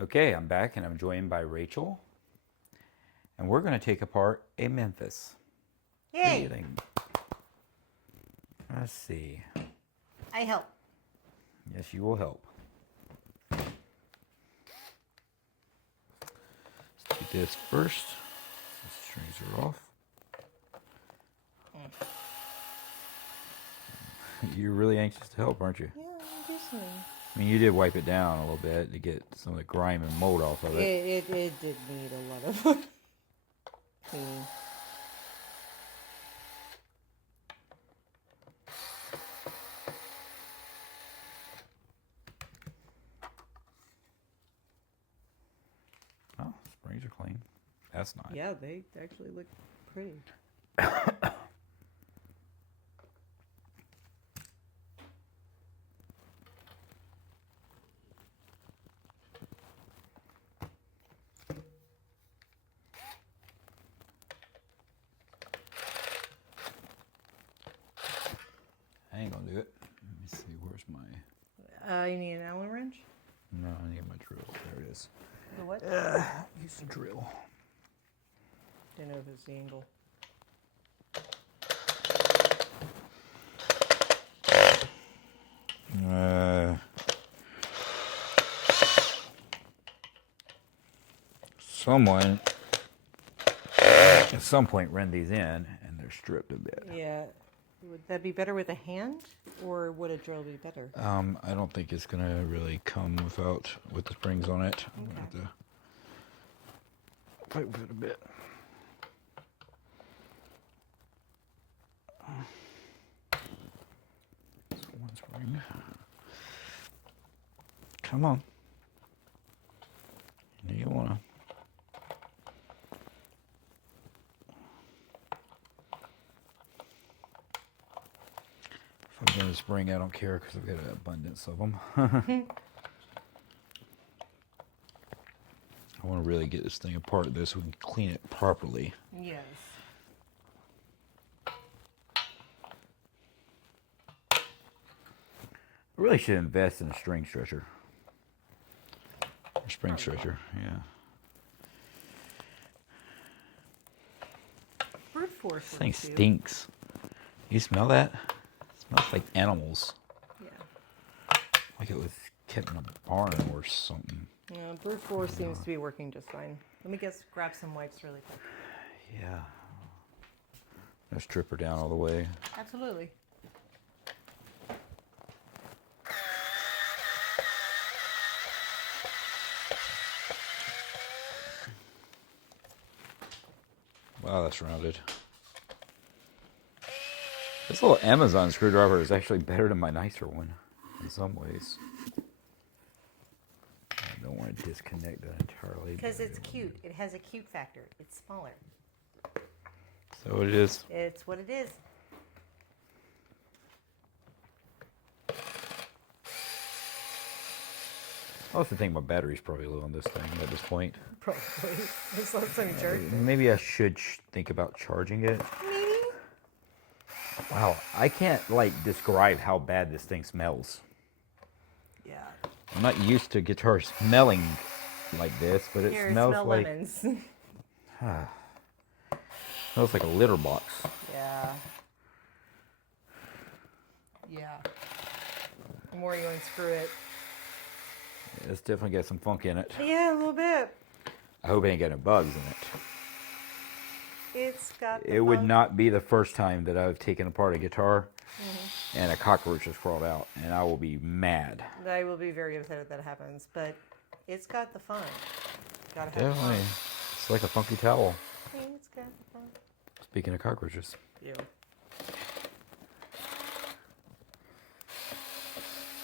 Okay, I'm back and I'm joined by Rachel. And we're going to take apart a Memphis. Yay! What do you think? Let's see. I help. Yes, you will help. Let's do this first. The strings are off. You're really anxious to help, aren't you? Yeah, I guess so. I mean, you did wipe it down a little bit to get some of the grime and mold off of it. It did need a lot of cleaning. Oh, springs are clean. That's nice. Yeah, they actually look pretty. I ain't gonna do it. Let me see, where's my... You need an Allen wrench? No, I need my drill. There it is. The what? Use the drill. Don't know if it's the angle. Someone at some point ran these in and they're stripped a bit. Yeah. Would that be better with a hand, or would a drill be better? I don't think it's gonna really come with the springs on it. I'm gonna have to fight with it a bit. That's one spring. Come on. You wanna. If I'm going to spring, I don't care because I've got an abundance of them. I want to really get this thing apart so we can clean it properly. Yes. I really should invest in a string stretcher. Or spring stretcher, yeah. Brute force. This thing stinks. You smell that? It smells like animals. Yeah. Like it was kept in a barn or something. Yeah, brute force seems to be working just fine. Let me grab some wipes really quick. Yeah. Let's strip her down all the way. Absolutely. Wow, that's rounded. This little Amazon screwdriver is actually better than my nicer one in some ways. I don't want to disconnect that entirely. Because it's cute. It has a cute factor. It's smaller. So it is. It's what it is. I also think my battery's probably low on this thing at this point. Probably. It's not so charge. Maybe I should think about charging it. Maybe. Wow, I can't describe how bad this thing smells. Yeah. I'm not used to guitars smelling like this, but it Here, smells smell like lemons. smells like a litter box. Yeah. Yeah. The more you unscrew it. It's definitely got some funk in it. Yeah, a little bit. I hope it ain't got no bugs in it. It's got the It would funk. not be the first time that I've taken apart a guitar and a cockroach has crawled out, and I will be mad. I will be very upset if that happens, but it's got the fun. Gotta have Definitely. the It's like a funky towel. fun. It's got the fun. Speaking of cockroaches. Yeah.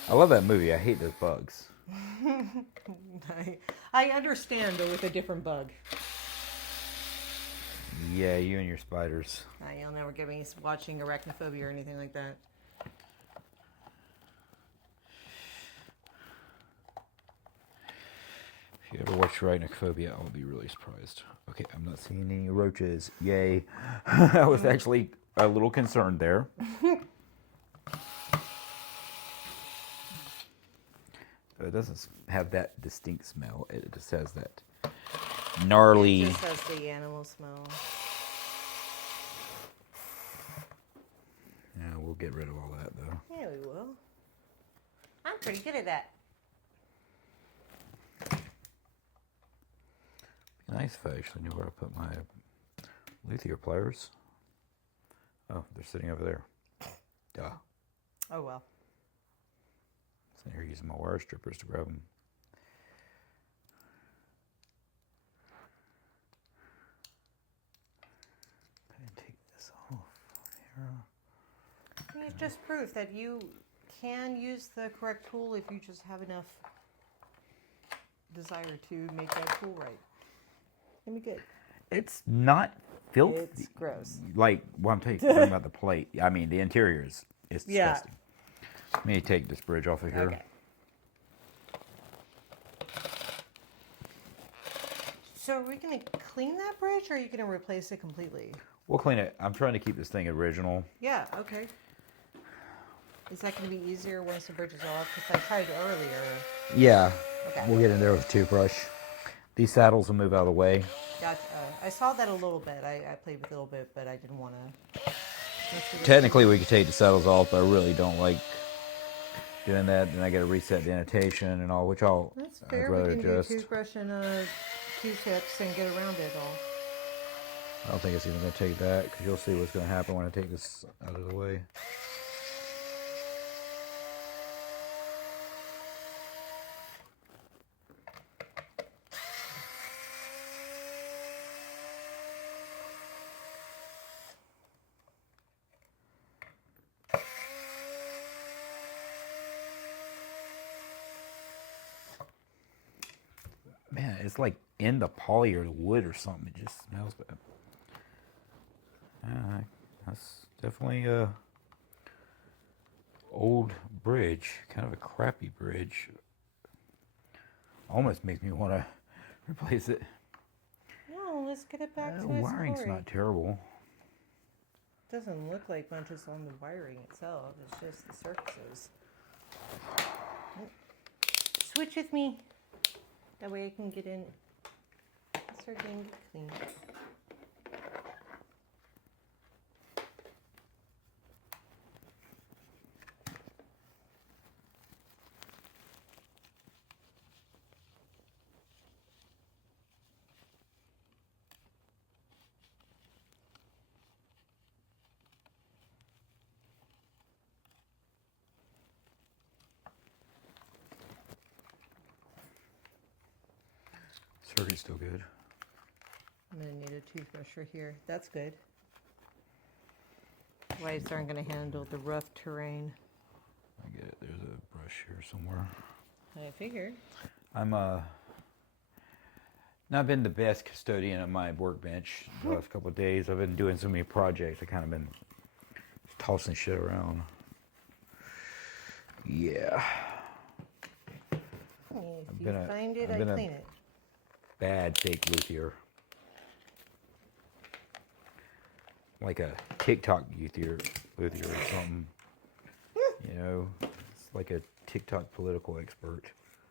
I love that movie. I hate those bugs. I understand, but with a different bug. Yeah, you and your spiders. You'll never get me watching arachnophobia or anything like that. If you ever watch Arachnophobia, I'll be really surprised. Okay, I'm not seeing any roaches. Yay. I was actually a little concerned there. But it doesn't have that distinct smell. It just has that gnarly. It just has the animal smell. Yeah, we'll get rid of all that though. Yeah, we will. I'm pretty good at that. Be nice if I actually knew where to put my luthier pliers. Oh, they're sitting over there. Duh. Oh well. Sitting here using my wire strippers to grab them. Take this off here. It just proves that you can use the correct tool if you just have enough desire to make that tool right. Let me get. It's not filthy. It's gross. Like, well, I'm talking about the plate. I mean, the interior is disgusting. Let me take this bridge off of here. Okay. So are we going to clean that bridge, or are you going to replace it completely? We'll clean it. I'm trying to keep this thing original. Yeah, okay. Is that going to be easier once the bridge is off? Because I tried earlier. Yeah. Okay. We'll get in there with a toothbrush. These saddles will move out of the way. Gotcha. I saw that a little bit. I played with it a little bit, but I didn't want to. Technically, we could take the saddles off, but I really don't like doing that. Then I got to reset the annotation and all, which That's I'd fair. rather We can just. do a toothbrush and Q-tips and get around it all. I don't think it's even going to take that, because you'll see what's going to happen when I take this out of the way. Man, it's like in the poly or the wood or something. It just smells bad. That's definitely a old bridge, kind of a crappy bridge. Almost makes me want to replace it. No, let's get it back to The its wiring's glory. not terrible. Doesn't look like much is on the wiring itself. It's just the surfaces. Switch with me. That way I can get in. Start getting it clean. Circuit's still good. I'm going to need a toothbrush right here. That's good. Lights aren't going to handle the rough terrain. I get it. There's a brush here somewhere. I figured. I'm not been the best custodian of my workbench the last couple of days. I've been doing so many projects. I kind of been tossing shit around. Yeah. If you find it, I clean it. Bad fake luthier. Like a TikTok luthier or something. You know, it's like a TikTok political expert.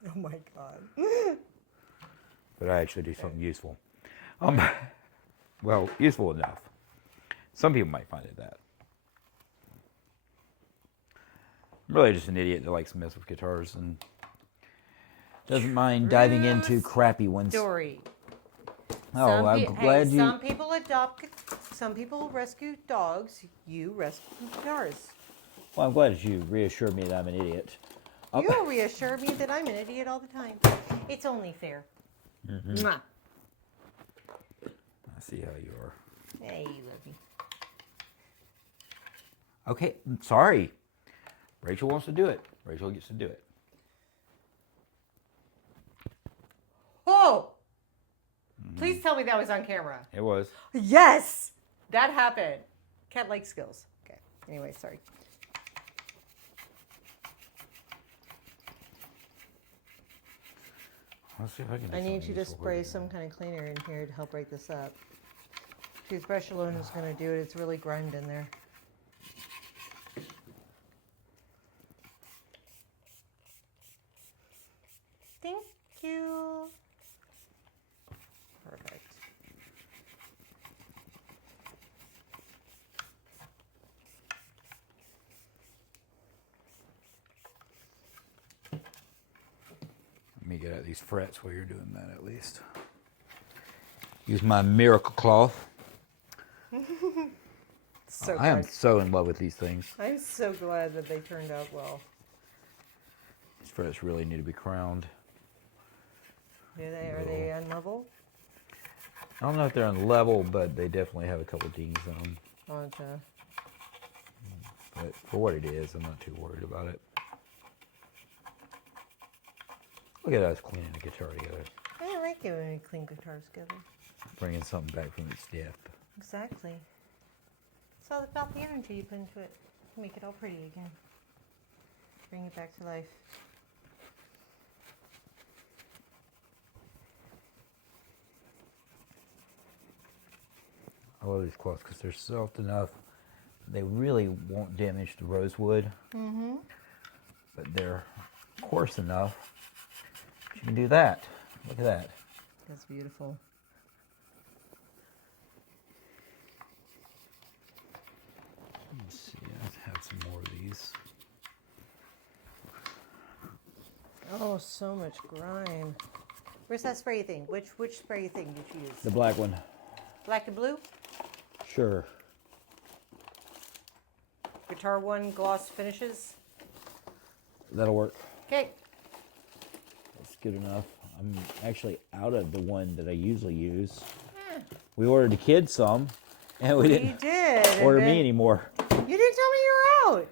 Oh my God. But I actually do something useful. Well, useful enough. Some people might find it that. I'm really just an idiot that likes to mess with guitars and doesn't mind diving into crappy ones. Story. Oh, I'm glad you. Some people some people rescue dogs. You rescue guitars. Well, I'm glad you reassured me that I'm an idiot. You reassure me that I'm an idiot all the time. It's only fair. Mm-hmm. Mwah. I see how you are. Hey, you love me. Okay, I'm sorry. Rachel wants to do it. Rachel gets to do it. Oh! Please tell me that was on camera. It was. Yes! That happened. Cat like skills. Okay. Anyway, sorry. Let's see if I can do I need something you to useful spray here. some kind of cleaner in here to help break this up. Toothbrush alone is going to do it. It's really grimed in there. you. Perfect. Let me get at these frets while you're doing that at least. Use my miracle cloth. So I am glad. so in love with these things. I'm so glad that they turned out well. These frets really need to be crowned. Are they unlevel? I don't know if they're on level, but they definitely have a couple dings on them. Okay. But for what it is, I'm not too worried about it. Look at us cleaning the guitar together. I like it when we clean guitars together. Bringing something back from its depth. Exactly. It's all about the energy you put into it. Make it all pretty again. Bring it back to life. I love these cloths because they're soft enough. They really won't damage the rosewood. Mm-hmm. But they're coarse enough. You can do that. Look at that. That's beautiful. Let's see. Let's have some more of these. Oh, so much grime. Where's that spray thing? Which spray thing did you use? The black one. Black and blue? Sure. Guitar One gloss finishes? That'll work. Okay. That's good enough. I'm actually out of the one that I usually use. We ordered the kids some, and we didn't order me anymore. You didn't tell me you were out.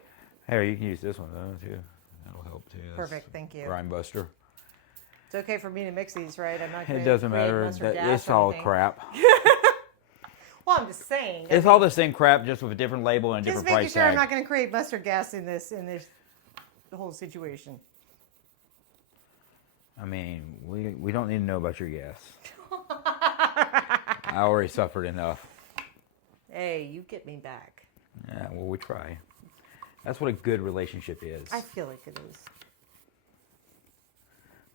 Hey, you can use this one though too. That'll help too. That's Perfect, thank you. Grime buster. It's okay for me to mix these, right? I'm not. It doesn't matter. It's all crap. Well, I'm just saying. It's all the same crap, just with a different label and a Just different making price sure tag. I'm not going to create mustard gas in this whole situation. I mean, we don't need to know about your gas. I already suffered enough. Hey, you get me back. Yeah, well, we try. That's what a good relationship is. I feel like it is.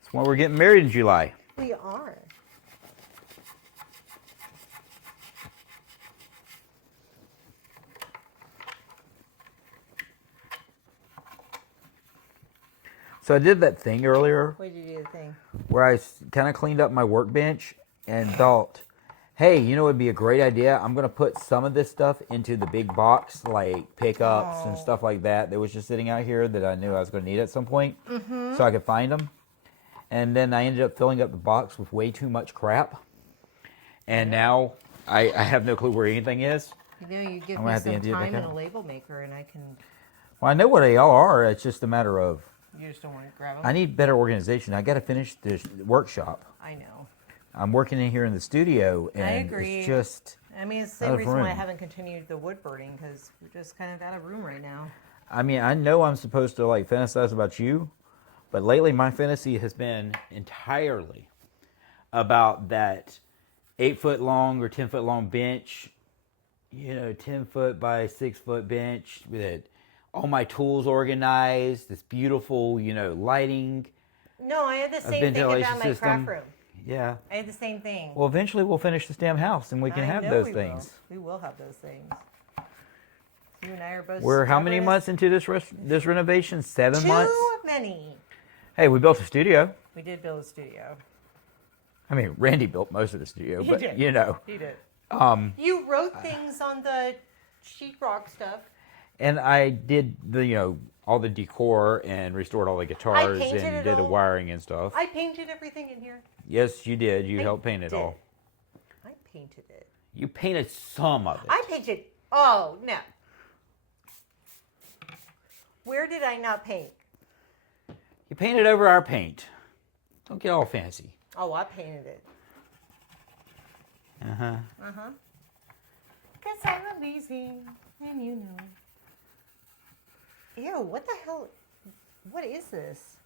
That's why we're getting married in July. We are. So I did that thing earlier What did you do the thing? where I kind of cleaned up my workbench and thought, hey, you know what would be a great idea? I'm going to put some of this stuff into the big box, like pickups and stuff like that was just sitting out here that I knew I was going to need at some point so I could find them. And then I ended up filling up the box with way too much crap. And now I have no clue where anything is. You know, you give I'm me gonna have to some empty it back time and a out. label maker, and I can. Well, I know what they all are. It's just a matter of You just don't want to grab them. I need better organization. I got to finish this workshop. I know. I'm working in here in the studio, and I agree. it's just. I mean, it's the out same of reason why I room. haven't continued the wood burning, because we're just kind of out of room right now. I mean, I know I'm supposed to like fantasize about you, but lately my fantasy has been entirely about that 8-foot long or 10-foot long bench, 10-foot by 6-foot bench with all my tools organized, this beautiful, lighting. No, I had the same thing ventilation about my system. craft room. Yeah. I had the same thing. Well, eventually we'll finish this damn house and we can I have know those we things. Will. We will have those things. You and I are both. We're how many stubborn months into this renovation? 7 months? Too many. Hey, we built a studio. We did build a studio. I mean, Randy built most of the studio, He but did. you know. He did. Um, You wrote things on the sheetrock stuff. and I did all the decor and restored all the guitars painted and it did the all. wiring and stuff. I painted everything in here. Yes, you did. You I helped paint it did. all. I painted it. You painted some of it. I painted. Oh no. Where did I not paint? You painted over our paint. Don't get all fancy. Oh, I painted it. Uh-huh. Uh-huh. 'Cause I'm amazing, and you know. Ew, what the hell? What is this?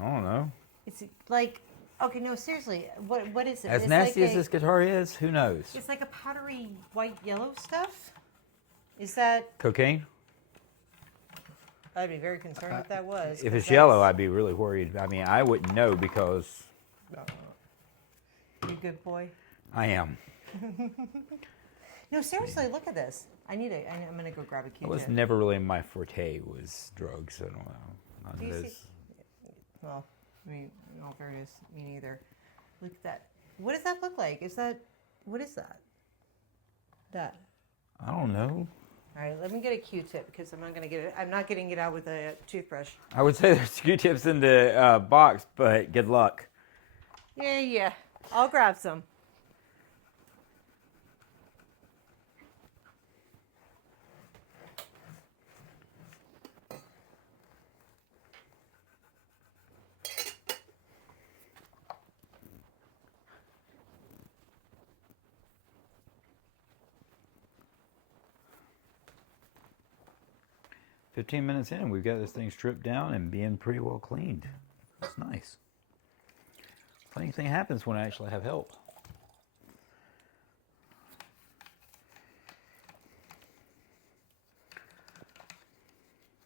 I don't know. It's like, okay, no, seriously, what is it? As It's nasty like as this guitar is, who knows? It's like a powdery white yellow stuff. Is that? Cocaine? I'd be very concerned if that was. If 'cause it's yellow, that's- I'd be really worried. I mean, I wouldn't know because You good boy? I am. No, seriously, look at this. I'm gonna go grab a It was Q-tip. never really my forte was drugs. I don't know. None Do of you those. see? Well, I mean, in all fairness, me neither. Look at that. What does that look like? What is that? That. I don't know. All right, let me get a Q-tip because I'm not getting it out with a toothbrush. I would say there's Q-tips in the box, but good luck. Yeah. I'll grab some. "15 minutes in, we've got this thing stripped down and being pretty well cleaned. That's nice. Funny thing happens when I actually have help.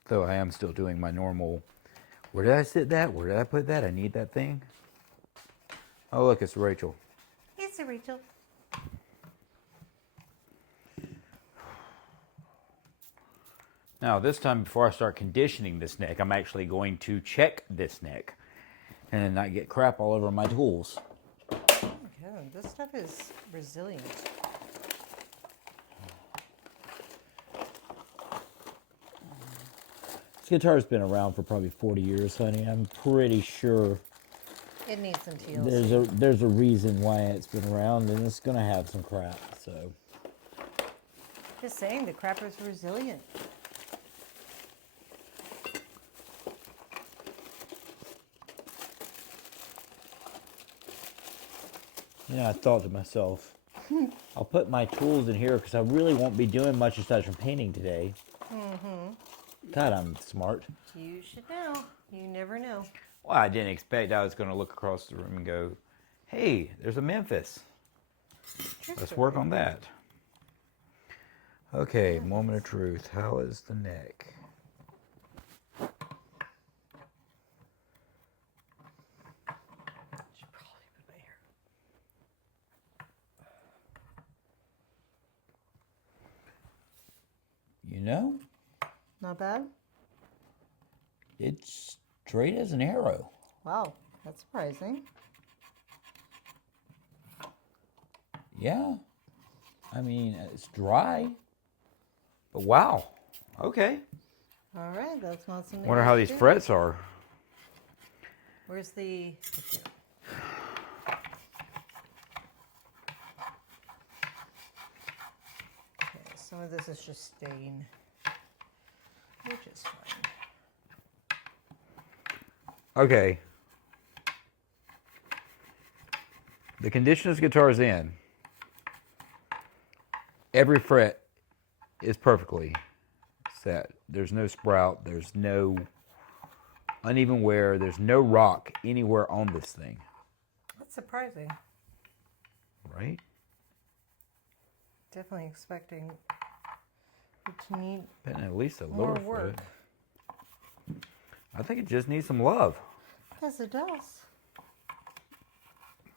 Though I am still doing my normal, where did I sit that? Where did I put that? I need that thing. Oh, look, it's Rachel. It's a Rachel. Now, this time before I start conditioning this neck, I'm actually going to check this neck and not get crap all over my tools. Oh my God, this stuff is resilient. This guitar's been around for probably 40 years, honey. I'm pretty sure It needs some TLC. there's a reason why it's been around, and it's gonna have some crap. So Just saying, the crap is resilient. I thought to myself, I'll put my tools in here because I really won't be doing much aside from painting today. God, I'm smart. You should know. You never know. Well, I didn't expect I was going to look across the room and go, "Hey, there's a Memphis. Let's work on that." Okay, moment of truth. How is the neck? Should probably put my hair. Not bad? It's straight as an arrow. Wow, that's surprising. Yeah. I mean, it's dry. But wow. Okay. All right, that's not something. Wonder I how should these do. frets are. Where's the? Okay, some of this is just stain, which is fine. Okay. The condition this guitar's in, every fret is perfectly set. There's no sprout. There's no uneven wear. There's no rock anywhere on this thing. That's surprising. Right? Definitely expecting it to need And at least a more lower work. fret. I think it just needs some love. Yes, it does.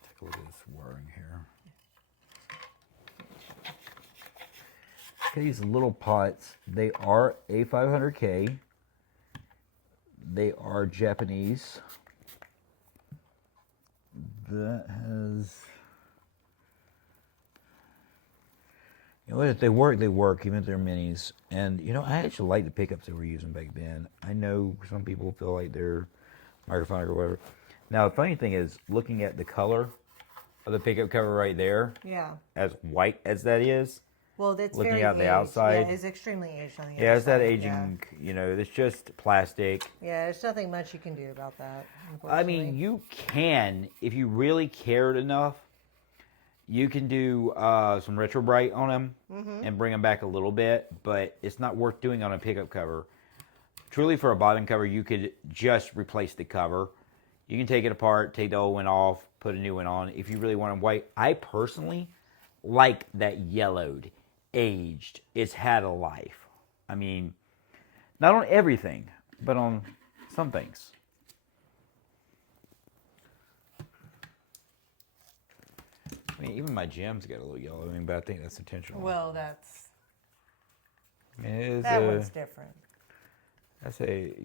Take a look at this whirring here. Okay, these little pots, they are A500K. They are Japanese. That has... You know, if they work, even if they're minis. And, I actually like the pickups they were using back then. I know some people feel like they're microphonic or whatever. Now, the funny thing is, looking at the color of the pickup cover right there, Yeah. as white as that is, Well, that's looking very at the aged. outside. Yeah, it's extremely aged on the yeah, it's that outside, aging, it's just plastic. Yeah, there's nothing much you can do about that. I mean, Unfortunately. you can, if you really cared enough, you can do some retro bright on them and bring them back a little bit, but it's not worth doing on a pickup cover. Truly, for a bottom cover, you could just replace the cover. You can take it apart, take the old one off, put a new one on. If you really want them white, I personally like that yellowed, aged. It's had a life. I mean, not on everything, but on some things. I mean, even my gem's got a little yellowing, but I think that's intentional. Well, that's I mean, it is that one's different.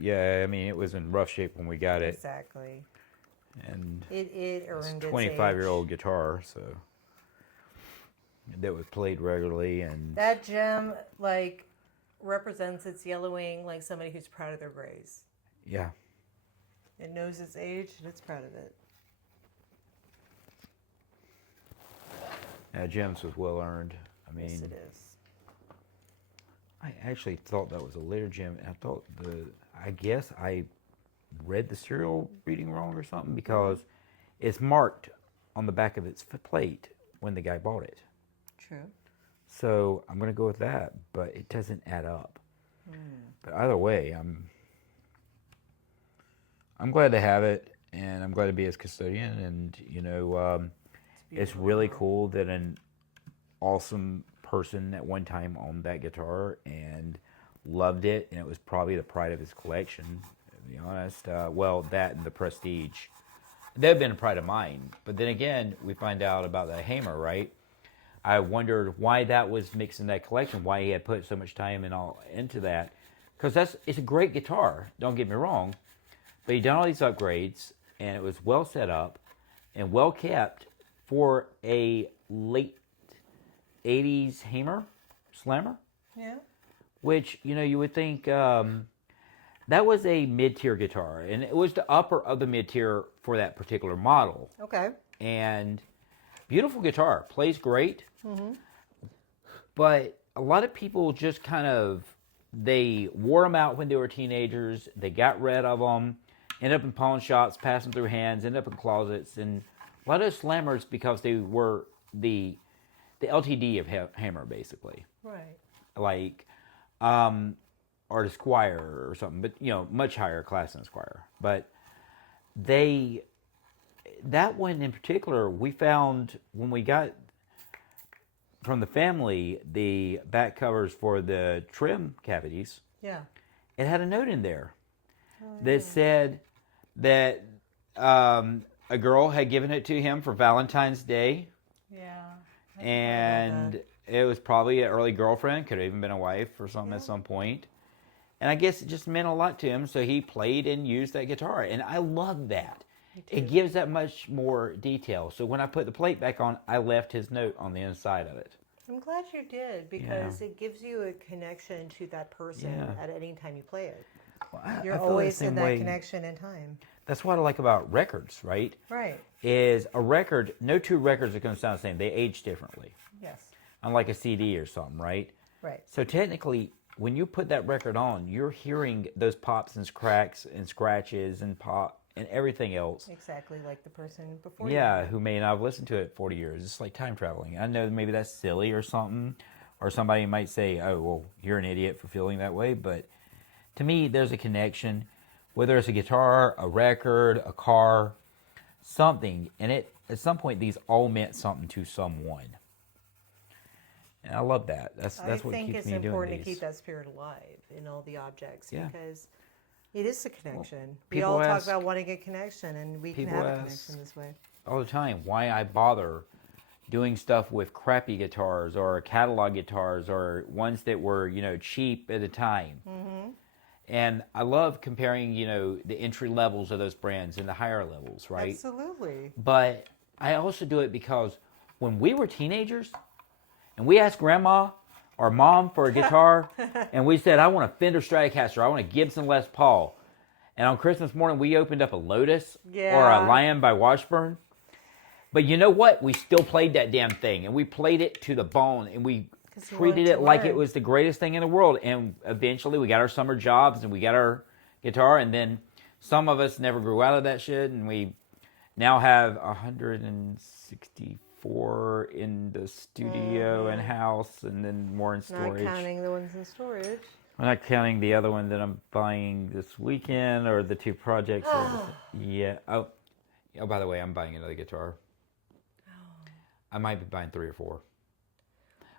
yeah. I mean, it was in rough shape when we got it, Exactly. and It earned its 25-year-old guitar, so that was played regularly, and that gem like represents its yellowing like somebody who's proud of their grays. yeah. It knows its age and it's proud of it. Gems was well earned. I mean, Yes, it is. I actually thought that was a later gem. I thought I guess I read the serial reading wrong or something because it's marked on the back of its plate when the guy bought it. True. So I'm going to go with that, but it doesn't add up. But either way, I'm glad to have it, and I'm glad to be his custodian. And it's really cool that an awesome person at one time owned that guitar and loved it, and it was probably the pride of his collection, to be honest. Well, that and the Prestige. They've been a pride of mine. But then again, we find out about the Hamer, right? I wondered why that was mixed in that collection, why he had put so much time and all into that. Because it's a great guitar, don't get me wrong. But he done all these upgrades, and it was well set up and well kept for a late 80s Hamer Slammer. Yeah. Which, you would think that was a mid-tier guitar. And it was the upper of the mid-tier for that particular model. Okay. And beautiful guitar. Plays great. But a lot of people just they wore them out when they were teenagers. They got rid of them. Ended up in pawn shops, passing through hands, ended up in closets. And a lot of those slammers, because they were the LTD of Hammer, basically. Right. Like, or the Squire or something. But, much higher class than Squire. But that one in particular, we found when we got from the family the back covers for the trim cavities. Yeah. It had a note in there that said that a girl had given it to him for Valentine's Day. Yeah. And it was probably an early girlfriend, could have even been a wife or something at some point. And I guess it just meant a lot to him, so he played and used that guitar. And I love that. It gives that much more detail. So when I put the plate back on, I left his note on the inside of it. I'm glad you did, because it gives you a connection to that person at any time you play it. Well, You're always in that connection in time. That's what I like about records, right? Right. Is a record, no two records are going to sound the same. They age differently. Yes. Unlike a CD or something, right? Right. So technically, when you put that record on, you're hearing those pops and cracks and scratches and pop and everything else. Exactly like the person before you. Yeah, who may not have listened to it 40 years. It's like time traveling. I know maybe that's silly or something. Or somebody might say, oh, well, you're an idiot for feeling that way. But to me, there's a connection. Whether it's a guitar, a record, a car, something. And at some point, these all meant something to someone. And I love that. That's what keeps me doing these. I think it's important to keep that spirit alive in all the objects, because it is a connection. Well, we all talk about wanting a connection, and we can have a connection this way. All the time, why I bother doing stuff with crappy guitars or catalog guitars or ones that were, cheap at the time. Mm-hmm. And I love comparing, the entry levels of those brands and the higher levels, right? Absolutely. But I also do it because when we were teenagers and we asked Grandma or Mom for a guitar and we said, I want a Fender Stratocaster, I want a Gibson Les Paul. And on Christmas morning, we opened up a Lotus or a Lion by Washburn. But you know what? We still played that damn thing. And we played it to the bone. And we treated it like it was the greatest thing in the world. And eventually we got our summer jobs and we got our guitar. And then some of us never grew out of that shit. And we now have 164 in the studio and house, and then more in storage. Not counting the ones in storage. I'm not counting the other one that I'm buying this weekend, or the two projects. Yeah. Oh, by the way, I'm buying another guitar. I might be buying 3 or 4.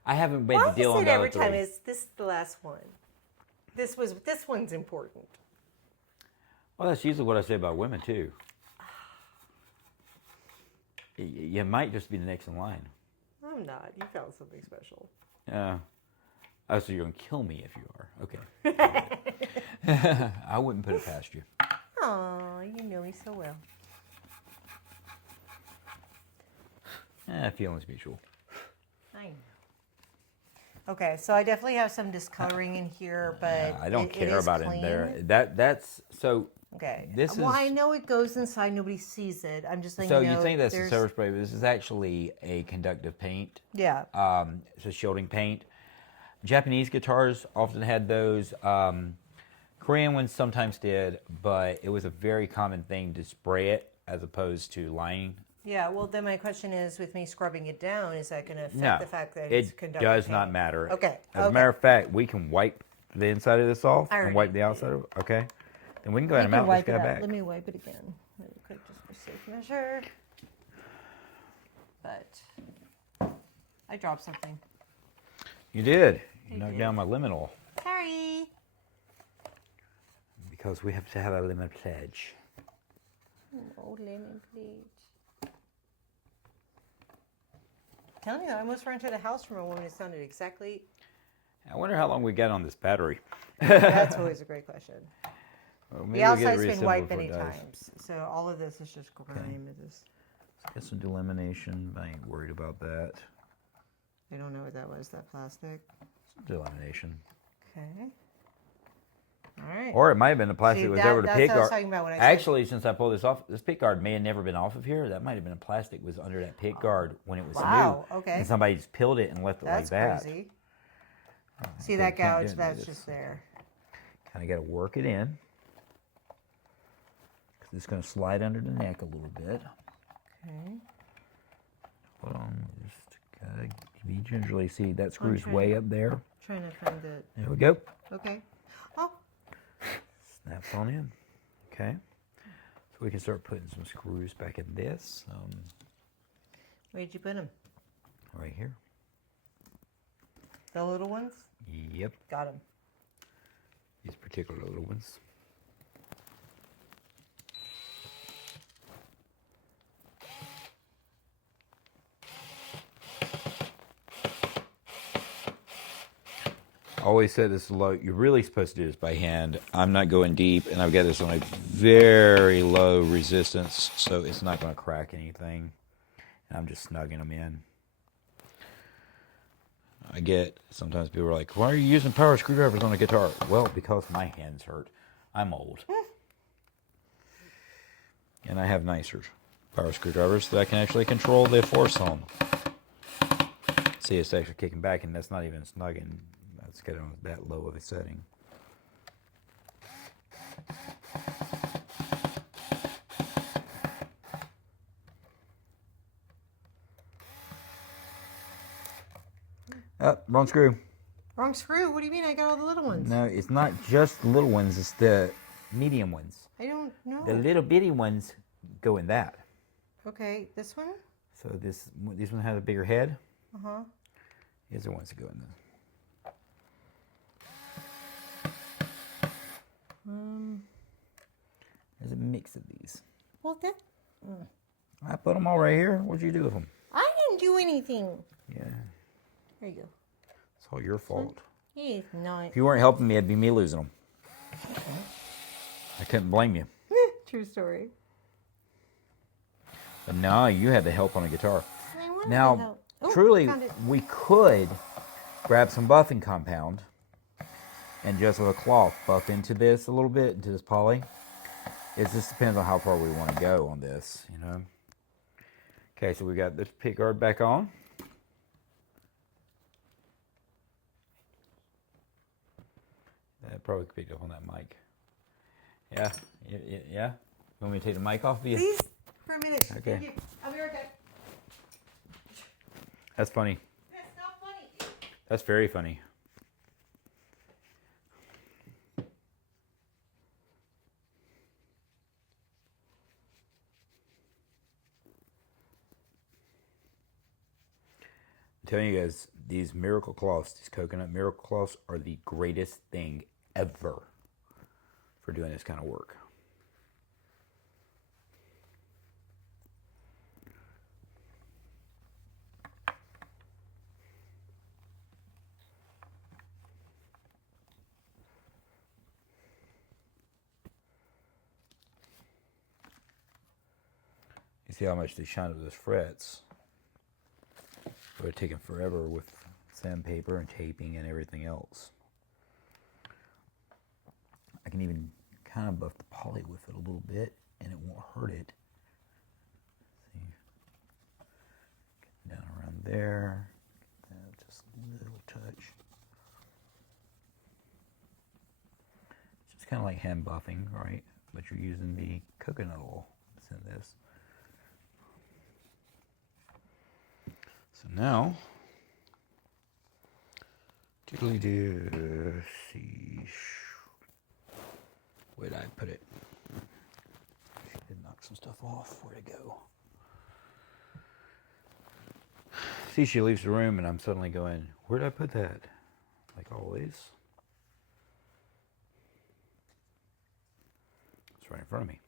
I haven't made the deal on the other 3. Every time is this the last one? This one's important. Well, that's usually what I say about women too. You might just be the next in line. I'm not. You found something special. Oh, so you're going to kill me if you are. Okay. I wouldn't put it past you. Oh, you know me so well. Feelings mutual. I know. Okay, so I definitely have some discoloring in here, but I don't care about it clean. there. That's so. Okay. This well, is. I know it goes inside. Nobody sees it. I'm just letting So you know. you think that's a there's- silver spray, but this is actually a conductive paint. Yeah. It's a shielding paint. Japanese guitars often had those. Korean ones sometimes did, but it was a very common thing to spray it as opposed to lining. Yeah, well, then my question is, with me scrubbing it down, is that going to affect No, the fact that it's it conductive does paint? not matter. Okay. As a matter of fact, we can wipe the inside of this off I and already wipe the did. outside of it. Okay. Then we can go ahead and You mount can this wipe guy it out. back. Let me wipe it again, really quick, just for safe measure. But I dropped something. You did. You I knocked did. down my liminal Sorry. because we have to have a limit pledge. Oh, lemon, please. Telling you, I almost rented a house from a woman who sounded exactly. I wonder how long we got on this battery. That's always a great question. Well, maybe The we'll get it outside's been reassembled wiped before many it dies. times, so all of this is just grime. It is. Get some delamination. I ain't worried about that. I don't know what that was. That plastic. Delamination. Okay. All right. Or it might have been the plastic See, that was that- over the that's pick what I was guard. talking about when I said- Actually, since I pulled this off, this pick guard may have never been off of here. That might have been a plastic was under that pick guard when it was Wow, new. okay. And somebody just peeled it and left it That's like that. crazy. See so that you can't gouge? do That's this. just there. Kind of got to work it in. 'Cause it's going to slide under the neck a little bit. Okay. Hold on. Just got to be gingerly. See, that screw's trying way to- up there. Trying to find it. There we go. Okay. Oh, Snaps on in. Okay. So we can start putting some screws back in this. where'd you put them? Right here. The little ones? Yep. Got them. These particular little ones. Always said this low. You're really supposed to do this by hand. I'm not going deep, and I've got this on a very low resistance, so it's not going to crack anything. And I'm just snugging them in. I get sometimes people are like, "Why are you using power screwdrivers on a guitar?" Well, because my hands hurt. I'm old, and I have nicer power screwdrivers that I can actually control the force on. See, it's actually kicking back, and that's not even snugging. That's got it on that low of a setting. Wrong screw. Wrong screw? What do you mean? I got all the little ones. No, it's not just the little ones, it's the medium ones. I don't know. The little bitty ones go in that. Okay, this one? So this one has a bigger head. Uh-huh. These are the ones that go in this. There's a mix of these. Well, that... I put them all right here. What'd you do with them? I didn't do anything. Yeah, There you go. it's all your fault. It's not. If you weren't helping me, it'd be me losing them. I couldn't blame you. True story. But no, you had the help on a guitar. I wanted to Now, help. Oh, truly, found it. we could grab some buffing compound and just with a cloth buff into this a little bit, into this poly. It just depends on how far we want to go on this, you know. Okay, so we got this pick guard back on. That probably picked up on that mic. Yeah, yeah. You want me to take the mic off of you? Please, for a minute. Okay. Thank you. I'll be right back. That's funny. That's not funny. That's very funny. I'm telling you guys, these miracle cloths, these coconut miracle cloths, are the greatest thing ever for doing this kind of work. see how much they shine up those frets. It would have taken forever with sandpaper and taping and everything else. I can even kind of buff the poly with it a little bit and it won't hurt it. See, get down around there, just a little touch. It's just kind of like hand buffing, right? But you're using the coconut oil that's in this. So now, doodly-doo, see, where did I put it? She did knock some stuff off. Where'd it go? See, she leaves the room and I'm suddenly going, where did I put that? Like always. It's right in front of me.